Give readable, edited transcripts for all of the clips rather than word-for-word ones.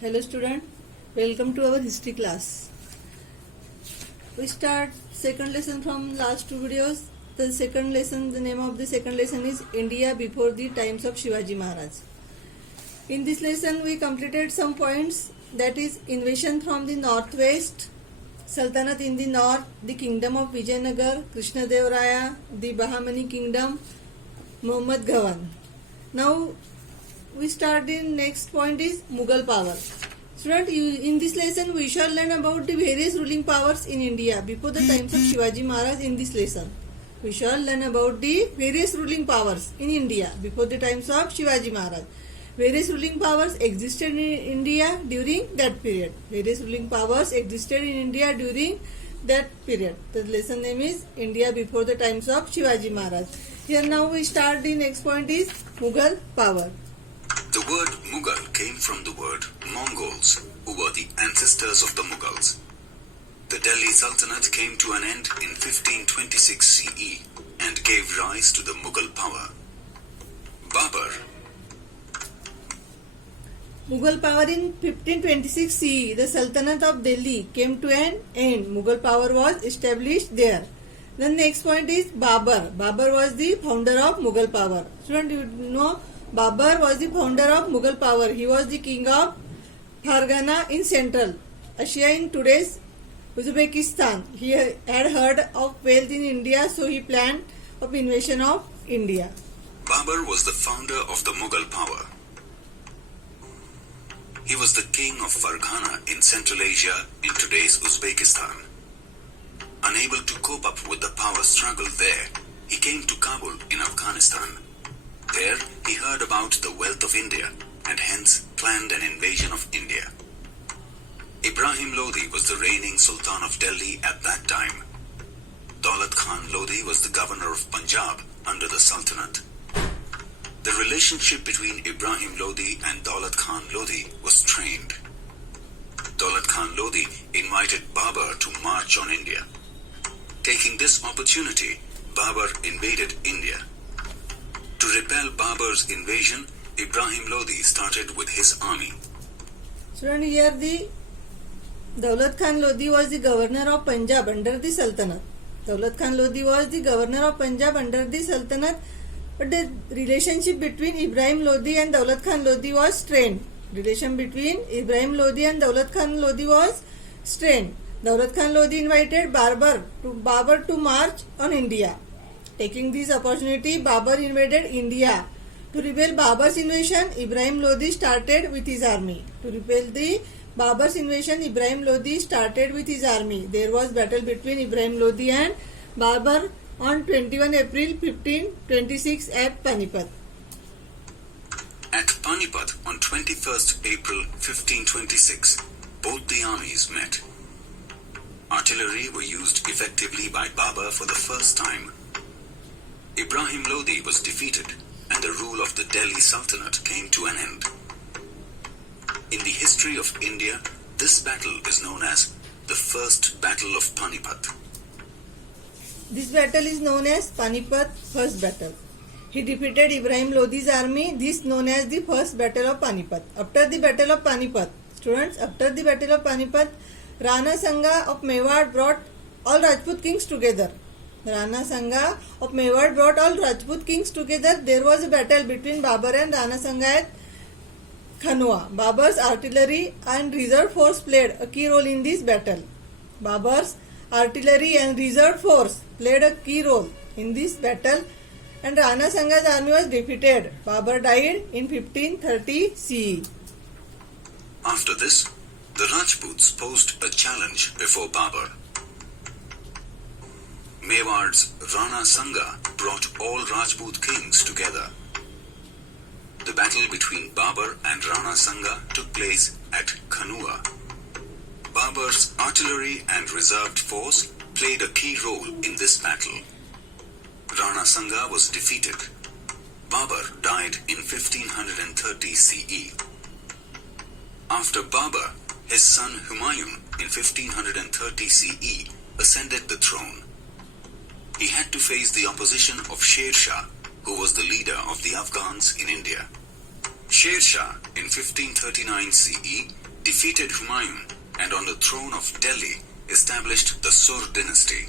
Hello student, welcome to our history class. We start second lesson from last two videos. The second lesson, the name of the second lesson is India before the times of Shivaji Maharaj. In this lesson we completed some points, that is invasion from the northwest, Sultanate in the north, the kingdom of Vijayanagar, Krishnadevaraya, the Bahmani kingdom, Muhammad Ghawan. Now we start the next point is Mughal power. Student, in this lesson we shall learn about the various ruling powers in India before the times of Shivaji Maharaj. In this lesson we shall learn about the various ruling powers in India before the times of Shivaji Maharaj. Various ruling powers existed in India during that period. Various ruling powers existed in India during that period. The lesson name is India before the times of Shivaji Maharaj. Here now we start the next point is Mughal power. The word Mughal came from the word Mongols, who were the ancestors of the Mughals. The Delhi Sultanate came to an end in 1526 CE and gave rise to the Mughal power. Babur. Mughal power in 1526 CE, the Sultanate of Delhi came to an end. Mughal power was established there. The next point is Babur. Babur was the founder of Mughal power. Student, you know Babur was the founder of Mughal power. He was the king of Fargana in Central Asia in today's Uzbekistan. He had heard of wealth in India, so he planned of invasion of India. Babur was the founder of the Mughal power. He was the king of Fargana in Central Asia in today's Uzbekistan. Unable to cope up with the power struggle there, he came to Kabul in Afghanistan. There, he heard about the wealth of India and hence planned an invasion of India. Ibrahim Lodi was the reigning Sultan of Delhi at that time. Daulat Khan Lodi was the governor of Punjab under the Sultanate. The relationship between Ibrahim Lodi and Daulat Khan Lodi was strained. Daulat Khan Lodi invited Babur to march on India. Taking this opportunity, Babur invaded India. To repel Babur's invasion, Ibrahim Lodi started with his army. Student, here the Daulat Khan Lodi was the governor of Punjab under the Sultanate. Daulat Khan Lodi was the governor of Punjab under the Sultanate, but the relationship between Ibrahim Lodi and Daulat Khan Lodi was strained. Relation between Ibrahim Lodi and Daulat Khan Lodi was strained. Daulat Khan Lodi invited Babur to march on India. Taking this opportunity, Babur invaded India. To repel Babur's invasion, Ibrahim Lodi started with his army. To repel the Babur's invasion, Ibrahim Lodi started with his army. There was battle between Ibrahim Lodi and Babur on 21 April 1526 at Panipat. At Panipat on 21st April 1526, both the armies met. Artillery were used effectively by Babur for the first time. Ibrahim Lodi was defeated and the rule of the Delhi Sultanate came to an end. In the history of India, this battle is known as the First Battle of Panipat. This battle is known as Panipat First Battle. He defeated Ibrahim Lodi's army. This is known as the First Battle of Panipat. After the Battle of Panipat, students, after the Battle of Panipat, Rana Sanga of Mewar brought all Rajput kings together. Rana Sanga of Mewar brought all Rajput kings together. There was a battle between Babur and Rana Sanga at Khanwa. Babur's artillery and reserve force played a key role in this battle. Babur's artillery and reserve force played a key role in this battle and Rana Sanga's army was defeated. Babur died in 1530 CE. After this, the Rajputs posed a challenge before Babur. Mewad's Rana Sanga brought all Rajput kings together. The battle between Babur and Rana Sanga took place at Khanua. Babur's artillery and reserved force played a key role in this battle. Rana Sanga was defeated. Babur died in 1530 CE. After Babur, his son Humayun in 1530 CE ascended the throne. He had to face the opposition of Sher Shah, who was the leader of the Afghans in India. Sher Shah in 1539 CE defeated Humayun and on the throne of Delhi established the Sur dynasty.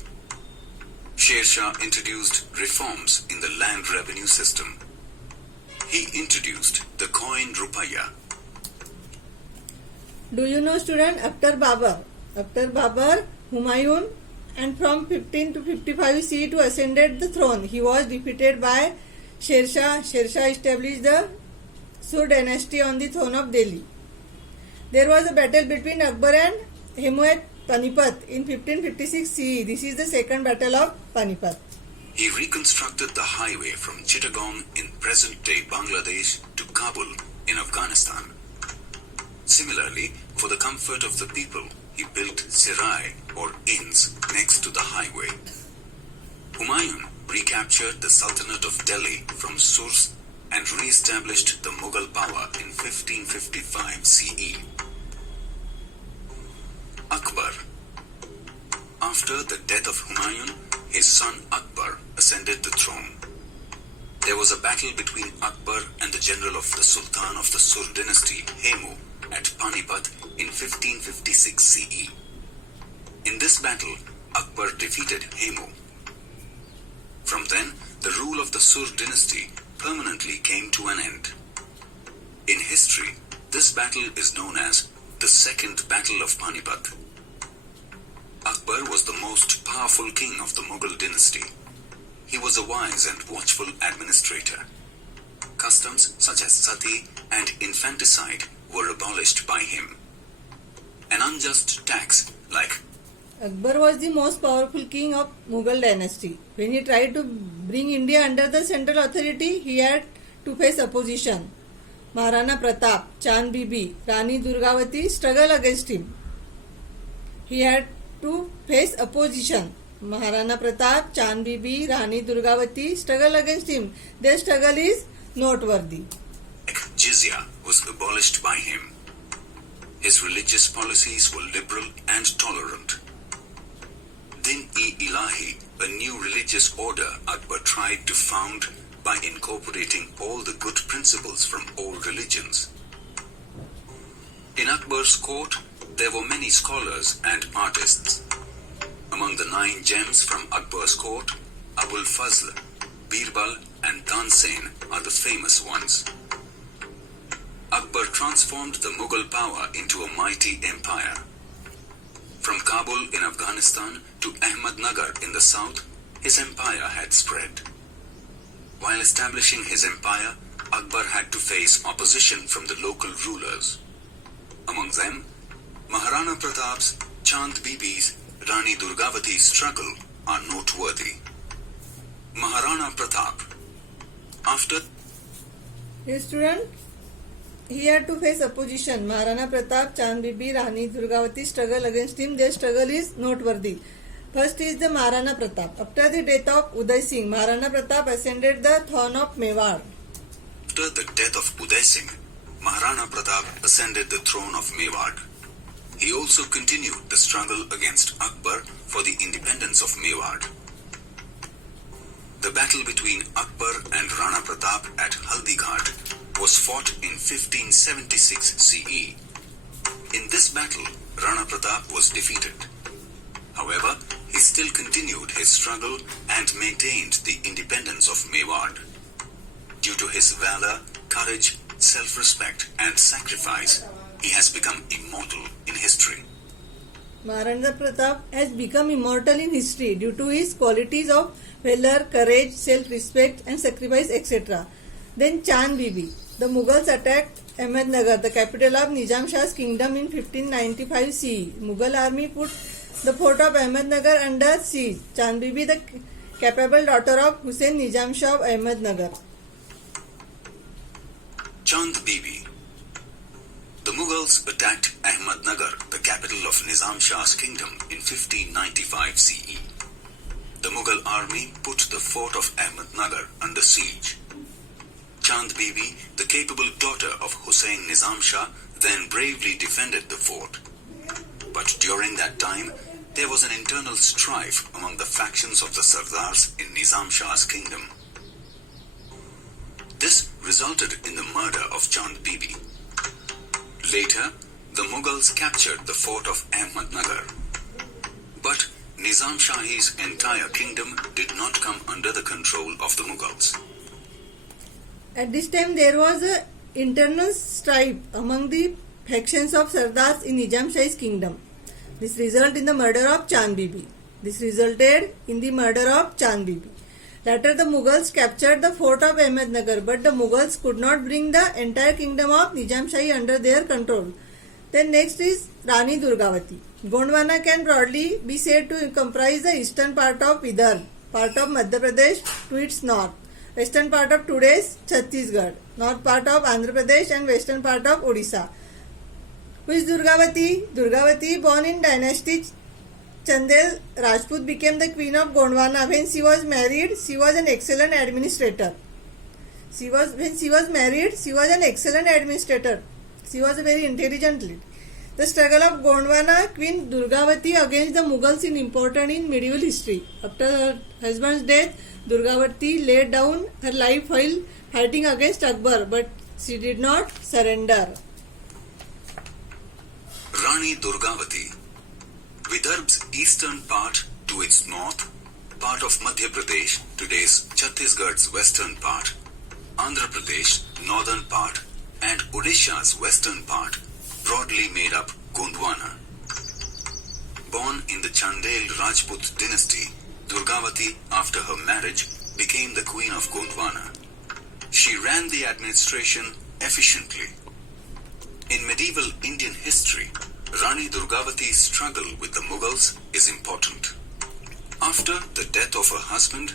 Sher Shah introduced reforms in the land revenue system. He introduced the coin rupaya. Do you know, student, after Babur, Humayun, and from 15 to 55 CE to ascended the throne, he was defeated by Sher Shah. Sher Shah established the Sur dynasty on the throne of Delhi. There was a battle between Akbar and Hemu at Panipat in 1556 CE. This is the second battle of Panipat. He reconstructed the highway from Chittagong in present-day Bangladesh to Kabul in Afghanistan. Similarly, for the comfort of the people, he built serai or inns next to the highway. Humayun recaptured the Sultanate of Delhi from Surs and re-established the Mughal power in 1555 CE. Akbar. After the death of Humayun, his son Akbar ascended the throne. There was a battle between Akbar and the general of the Sultan of the Sur dynasty, Hemu, at Panipat in 1556 CE. In this battle, Akbar defeated Hemu. From then, the rule of the Sur dynasty permanently came to an end. In history, this battle is known as the Second Battle of Panipat. Akbar was the most powerful king of the Mughal dynasty. He was a wise and watchful administrator. Customs such as sati and infanticide were abolished by him. An unjust tax like Akbar was the most powerful king of Mughal dynasty. When he tried to bring India under the central authority, he had to face opposition. Maharana Pratap, Chand Bibi, Rani Durgavati struggled against him. He had to face opposition. Maharana Pratap, Chand Bibi, Rani Durgavati struggled against him. Their struggle is noteworthy. jizya was abolished by him. His religious policies were liberal and tolerant. Din-e-Ilahi, a new religious order Akbar tried to found by incorporating all the good principles from all religions. In Akbar's court, there were many scholars and artists. Among the 9 gems from Akbar's court, Abul Fazl, Birbal and Tansen are the famous ones. Akbar transformed the Mughal power into a mighty empire. From Kabul in Afghanistan to Ahmednagar in the south, his empire had spread. While establishing his empire, Akbar had to face opposition from the local rulers. Among them, Maharana Pratap's, Chand Bibi's, Rani Durgavati's struggle are noteworthy. Maharana Pratap. After His student, he had to face opposition. Maharana Pratap, Chand Bibi, Rani Durgavati struggle against him. Their struggle is noteworthy. First is the Maharana Pratap. After the death of Uday Singh, Maharana Pratap ascended the throne of Mewar. After the death of Uday Singh, Maharana Pratap ascended the throne of Mewar. He also continued the struggle against Akbar for the independence of Mewar. The battle between Akbar and Rana Pratap at Haldighat was fought in 1576 CE. In this battle, Rana Pratap was defeated. However, he still continued his struggle and maintained the independence of Mewar. Due to his valor, courage, self-respect and sacrifice, he has become immortal in history. Maharana Pratap has become immortal in history due to his qualities of valor, courage, self-respect and sacrifice, etc. Then Chand Bibi. The Mughals attacked Ahmednagar, the capital of Nizam Shah's kingdom in 1595 CE. Mughal army put the fort of Ahmednagar under siege. Chand Bibi, the capable daughter of Hussain Nizam Shah of Ahmednagar. Chand Bibi. The Mughals attacked Ahmednagar, the capital of Nizam Shah's kingdom, in 1595 CE. The Mughal army put the fort of Ahmednagar under siege. Chand Bibi, the capable daughter of Hussain Nizam Shah, then bravely defended the fort. But during that time, there was an internal strife among the factions of the Sardars in Nizam Shah's kingdom. This resulted in the murder of Chand Bibi. Later, the Mughals captured the fort of Ahmednagar. But Nizam Shahi's entire kingdom did not come under the control of the Mughals. At this time, there was an internal strife among the factions of Sardars in Nizam Shahi's kingdom. This resulted in the murder of Chand Bibi. Later, the Mughals captured the fort of Ahmednagar, but the Mughals could not bring the entire kingdom of Nizam Shahi under their control. Then next is Rani Durgavati. Gondwana can broadly be said to comprise the eastern part of Vidarbha, part of Madhya Pradesh to its north, western part of today's Chhattisgarh, north part of Andhra Pradesh and western part of Odisha. Who is Durgavati? Durgavati, born in dynasty Chandel Rajput, became the queen of Gondwana. When she was married, she was an excellent administrator. She was a very intelligent lady. The struggle of Gondwana Queen Durgavati against the Mughals is important in medieval history. After her husband's death, Durgavati laid down her life while fighting against Akbar, but she did not surrender. Rani Durgavati. Vidarbha's eastern part to its north, part of Madhya Pradesh, today's Chhattisgarh's western part, Andhra Pradesh, northern part, and Odisha's western part, broadly made up Gondwana. Born in the Chandel Rajput dynasty, Durgavati, after her marriage, became the queen of Gondwana. She ran the administration efficiently. In medieval Indian history, Rani Durgavati's struggle with the Mughals is important. After the death of her husband,